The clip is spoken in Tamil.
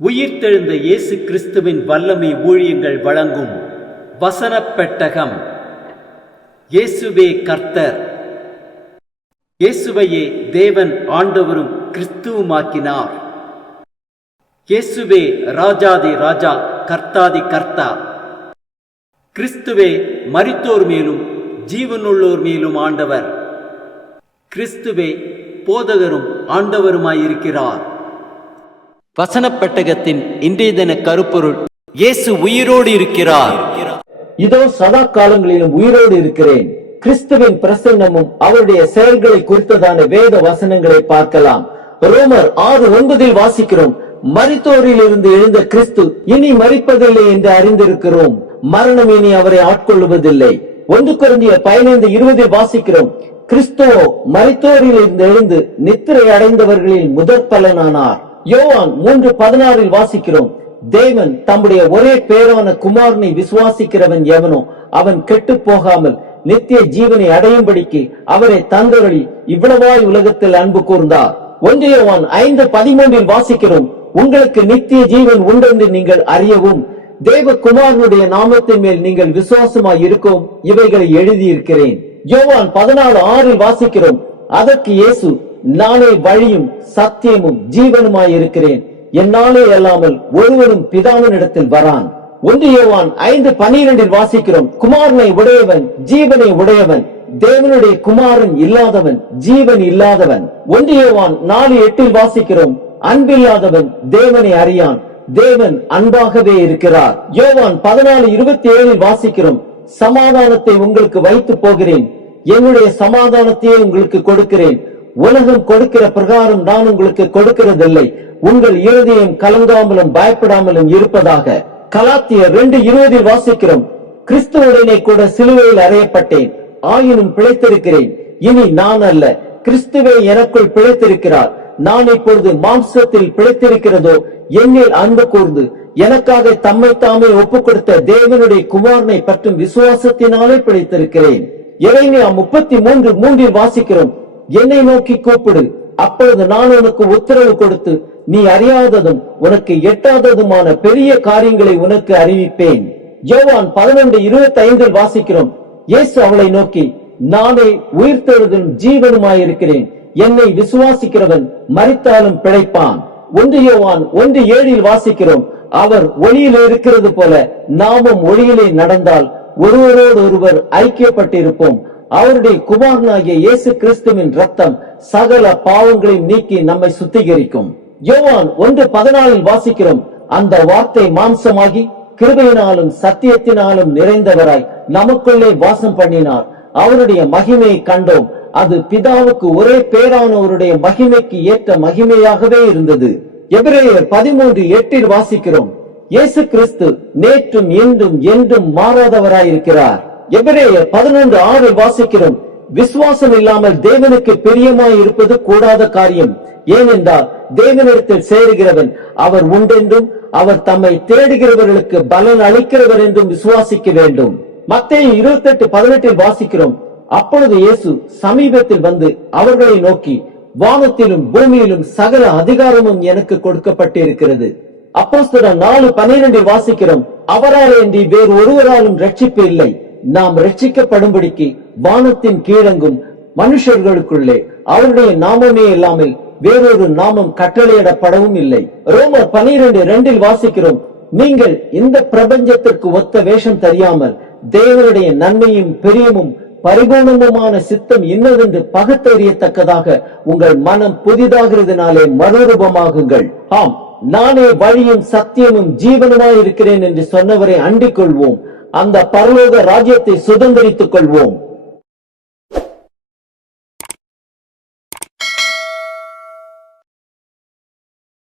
உயிர்த்தெழுந்த இயேசு கிறிஸ்துவின் வல்லமை ஊழியங்கள் வழங்கும் வசனப் பெட்டகம். இயேசுவே கர்த்தர். இயேசுவையே தேவன் ஆண்டவரும் கிறிஸ்துவுமாக்கினார். இயேசுவே ராஜாதி ராஜா, கர்த்தாதி கர்த்தா. கிறிஸ்துவே மரித்தோர் மேலும் ஜீவனுள்ளோர் மேலும் ஆண்டவர். கிறிஸ்துவே போதகரும் ஆண்டவருமாயிருக்கிறார். வசனப் பெட்டகத்தின் இன்றைய தின கருப்பொருள்: இயேசு உயிரோடு இருக்கிறார். இதோ சதா காலங்களிலும் உயிரோடு இருக்கிறேன். கிறிஸ்துவின் பிரசன்னமும் அவருடைய செயல்களை குறித்ததான வேத வசனங்களை பார்க்கலாம். ரோமர் 6:9 வாசிக்கிறோம், மரித்தோரில் இருந்து எழுந்த கிறிஸ்து இனி மரிப்பதில்லை என்று அறிந்திருக்கிறோம். மரணம் இனி அவரை ஆட்கொள்வதில்லை. 1 கொரிந்தியர் 15:20 வாசிக்கிறோம், கிறிஸ்துவோ மரித்தோரில் இருந்து எழுந்து நித்திரை அடைந்தவர்களில் முதற் பலனானார். யோவான் 3:16 வாசிக்கிறோம், தேவன் தம்முடைய ஒரே பேரான குமாரனை விசுவாசிக்கிறவன் எவனோ அவன் கெட்டு போகாமல் நித்திய ஜீவனை அடையும்படிக்கு அவரை தந்தருளி இவ்வளவாய் உலகத்தில் அன்பு கூர்ந்தார். 1 யோவான் 5:13 வாசிக்கிறோம், உங்களுக்கு நித்திய ஜீவன் உண்டென்று நீங்கள் அறியவும் தேவ குமாரனுடைய நாமத்தின் மேல் நீங்கள் விசுவாசமாய் இருக்கும் இவைகளை எழுதியிருக்கிறேன். யோவான் 14:6 வாசிக்கிறோம், அதற்கு இயேசு, நானே வழியும் சத்தியமும் ஜீவனுமாய் இருக்கிறேன், என்னாலே அல்லாமல் ஒருவனும் பிதாவினிடத்தில் வரான். 1 யோவான் 5:12 வாசிக்கிறோம், குமாரனை உடையவன் ஜீவனை உடையவன், தேவனுடைய குமாரன் இல்லாதவன் ஜீவன் இல்லாதவன். 1 யோவான் 4:8 வாசிக்கிறோம், அன்பில்லாதவன் தேவனை அறியான், தேவன் அன்பாகவே இருக்கிறார். யோவான் 14:27 வாசிக்கிறோம், சமாதானத்தை உங்களுக்கு வைத்து போகிறேன், என்னுடைய சமாதானத்தையே உங்களுக்கு கொடுக்கிறேன், உலகம் கொடுக்கிற பிரகாரம் நான் உங்களுக்கு கொடுக்கிறதில்லை, உங்கள் இருதயம் கலங்காமலும் பயப்படாமலும் இருப்பதாக. கலாத்தியர் 2:20 வாசிக்கிறோம், கிறிஸ்துவுடனே கூட சிலுவையில் அறையப்பட்டேன், ஆயினும் பிழைத்திருக்கிறேன், இனி நான் அல்ல, கிறிஸ்துவே எனக்குள் பிழைத்திருக்கிறார், நான் இப்பொழுது மாம்சத்தில் பிழைத்திருக்கிறதோ என்னில் அன்பு கூர்ந்து எனக்காக தம்மை தாமே ஒப்புக் கொடுத்த தேவனுடைய குமாரனை பற்றும் விசுவாசத்தினாலே பிழைத்திருக்கிறேன். எரேமியா 33:3 வாசிக்கிறோம், என்னை நோக்கி கூப்பிடு, அப்பொழுது நான் உனக்கு உத்தரவு கொடுத்து நீ அறியாததும் உனக்கு எட்டாததுமான பெரிய காரியங்களை உனக்கு அறிவிப்பேன். யோவான் 11:25 வாசிக்கிறோம், இயேசு அவளை நோக்கி, நானே உயிர்த்தெழுதலும் ஜீவனுமாயிருக்கிறேன், என்னை விசுவாசிக்கிறவன் மரித்தாலும் பிழைப்பான். 1 யோவான் 1:7 வாசிக்கிறோம், அவர் ஒளியில் இருக்கிறது போல நாமும் ஒளியிலே நடந்தால் ஒருவரோடு ஒருவர் ஐக்கியப்பட்டிருப்போம். அவருடைய குமாரனாகிய இயேசு கிறிஸ்துவின் ரத்தம் சகல பாவங்களையும் நீக்கி நம்மை சுத்திகரிக்கும். யோவான் 1:14 வாசிக்கிறோம், அந்த வார்த்தை மாம்சமாகி கிருபையினாலும் சத்தியத்தினாலும் நிறைந்தவராய் நமக்குள்ளே வாசம் பண்ணினார், அவருடைய மகிமையை கண்டோம், அது பிதாவுக்கு ஒரே பேரானவருடைய மகிமைக்கு ஏற்ற மகிமையாகவே இருந்தது. எபிரேயர் 13:8 வாசிக்கிறோம், இயேசு கிறிஸ்து நேற்றும் இன்றும் என்றும் மாறாதவராயிருக்கிறார். எபிரேயர் 11:6 வாசிக்கிறோம், விசுவாசம் இல்லாமல் தேவனுக்கு பிரியமாய் இருப்பது கூடாத காரியம், ஏனென்றால் தேவனிடத்தில் சேருகிறவன் அவர் உண்டென்றும் அவர் தம்மை தேடுகிறவர்களுக்கு பலன் அளிக்கிறவர் என்றும் விசுவாசிக்க வேண்டும். மத்தேயு 28:18 வாசிக்கிறோம், அப்பொழுது இயேசு சமீபத்தில் வந்து அவர்களை நோக்கி, வானத்திலும் பூமியிலும் சகல அதிகாரமும் எனக்கு கொடுக்கப்பட்டிருக்கிறது. அப்போஸ்தலர் 4:12 வாசிக்கிறோம், அவராலே அன்றி வேறு ஒருவராலும் ரட்சிப்பு இல்லை, நாம் ரட்சிக்கப்படும்படிக்கு வானத்தின் கீழங்கும் மனுஷர்களுக்குள்ளே அவருடைய நாமமே இல்லாமல் வேறொரு நாமம் கட்டளையிடப்படவும் இல்லை. ரோமர் 12:2 வாசிக்கிறோம், நீங்கள் இந்த பிரபஞ்சத்திற்கு ஒத்த வேஷம் தெரியாமல் தேவனுடைய நன்மையும் பிரியமும் பரிபூர்ணமுமான சித்தம் இன்னதென்று பகுத்தறியத்தக்கதாக உங்கள் மனம் புதிதாகிறதுனாலே மறுரூபமாகுங்கள். ஆம், நானே வழியும் சத்தியமும் ஜீவனுமாய் இருக்கிறேன் என்று சொன்னவரை அண்டிக் கொள்வோம், அந்த பரலோக ராஜ்யத்தை சுதந்திரித்துக் கொள்வோம்.